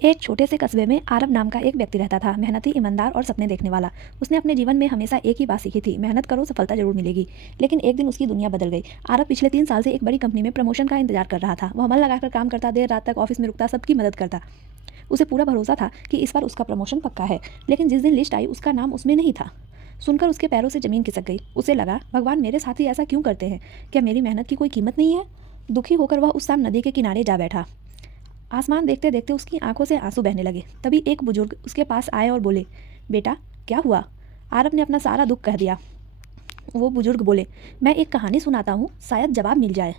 एक छोटे से कस्बे में आरव नाम का एक व्यक्ति रहता था। मेहनती, ईमानदार और सपने देखने वाला। उसने अपने जीवन में हमेशा एक ही बात सीखी थी, मेहनत करो सफलता जरूर मिलेगी। लेकिन एक दिन उसकी दुनिया बदल गई। आरव पिछले 3 साल से एक बड़ी कंपनी में प्रमोशन का इंतजार कर रहा था। वह मन लगाकर काम करता, देर रात तक ऑफिस में रुकता, सबकी मदद करता। उसे पूरा भरोसा था कि इस बार उसका प्रमोशन पक्का है। लेकिन जिस दिन लिस्ट आई उसका नाम उसमें नहीं था। सुनकर उसके पैरों से जमीन खिसक गई। उसे लगा, भगवान मेरे साथ ही ऐसा क्यों करते हैं? क्या मेरी मेहनत की कोई कीमत नहीं है? दुखी होकर वह उस शाम नदी के किनारे जा बैठा। आसमान देखते देखते उसकी आंखों से आंसू बहने लगे। तभी एक बुजुर्ग उसके पास आए और बोले, बेटा क्या हुआ? आरव ने अपना सारा दुख कह दिया। वो बुजुर्ग बोले, मैं एक कहानी सुनाता हूँ, शायद जवाब मिल जाए।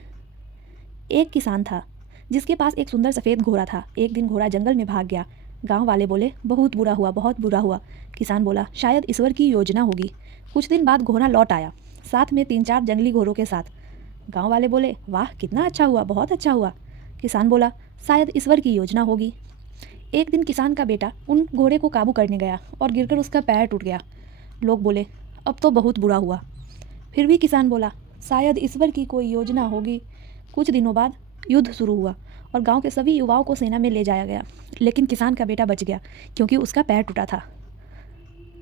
एक किसान था जिसके पास एक सुंदर सफ़ेद घोड़ा था। एक दिन घोड़ा जंगल में भाग गया। गांव वाले बोले, बहुत बुरा हुआ, बहुत बुरा हुआ। किसान बोला, शायद ईश्वर की योजना होगी। कुछ दिन बाद घोड़ा लौट आया, साथ में 3-4 जंगली घोड़ों के साथ। गांव वाले बोले, वाह कितना अच्छा हुआ, बहुत अच्छा हुआ। किसान बोला, शायद ईश्वर की योजना होगी। एक दिन किसान का बेटा उन घोड़े को काबू करने गया और गिरकर उसका पैर टूट गया। लोग बोले, अब तो बहुत बुरा हुआ। फिर भी किसान बोला, शायद ईश्वर की कोई योजना होगी। कुछ दिनों बाद युद्ध शुरू हुआ और गांव के सभी युवाओं को सेना में ले जाया गया। लेकिन किसान का बेटा बच गया क्योंकि उसका पैर टूटा था।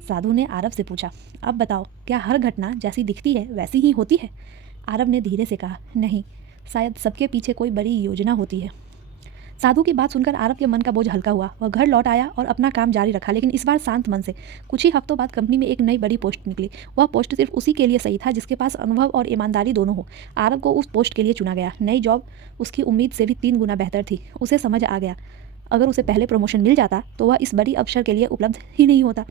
साधु ने आरव से पूछा, अब बताओ, क्या हर घटना जैसी दिखती है वैसी ही होती है? आरव ने धीरे से कहा, नहीं, शायद सबके पीछे कोई बड़ी योजना होती है। साधु की बात सुनकर आरव के मन का बोझ हल्का हुआ। वह घर लौट आया और अपना काम जारी रखा, लेकिन इस बार शांत मन से। कुछ ही हफ्तों बाद कंपनी में एक नई बड़ी पोस्ट निकली। वह पोस्ट सिर्फ उसी के लिए सही था जिसके पास अनुभव और ईमानदारी दोनों हो। आरव को उस पोस्ट के लिए चुना गया। नई जॉब उसकी उम्मीद से भी 3 गुना बेहतर थी। उसे समझ आ गया, अगर उसे पहले प्रमोशन मिल जाता तो वह इस बड़ी अवसर के लिए उपलब्ध ही नहीं होता।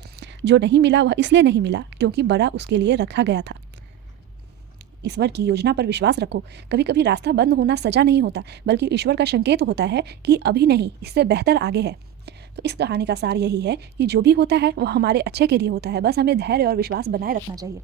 जो नहीं मिला वह इसलिए नहीं मिला क्योंकि बड़ा उसके लिए रखा गया था। ईश्वर की योजना पर विश्वास रखो। कभी कभी रास्ता बंद होना सजा नहीं होता, बल्कि ईश्वर का संकेत होता है कि अभी नहीं, इससे बेहतर आगे है। तो इस कहानी का सार यही है कि जो भी होता है वह हमारे अच्छे के लिए होता है। बस हमें धैर्य और विश्वास बनाए रखना चाहिए।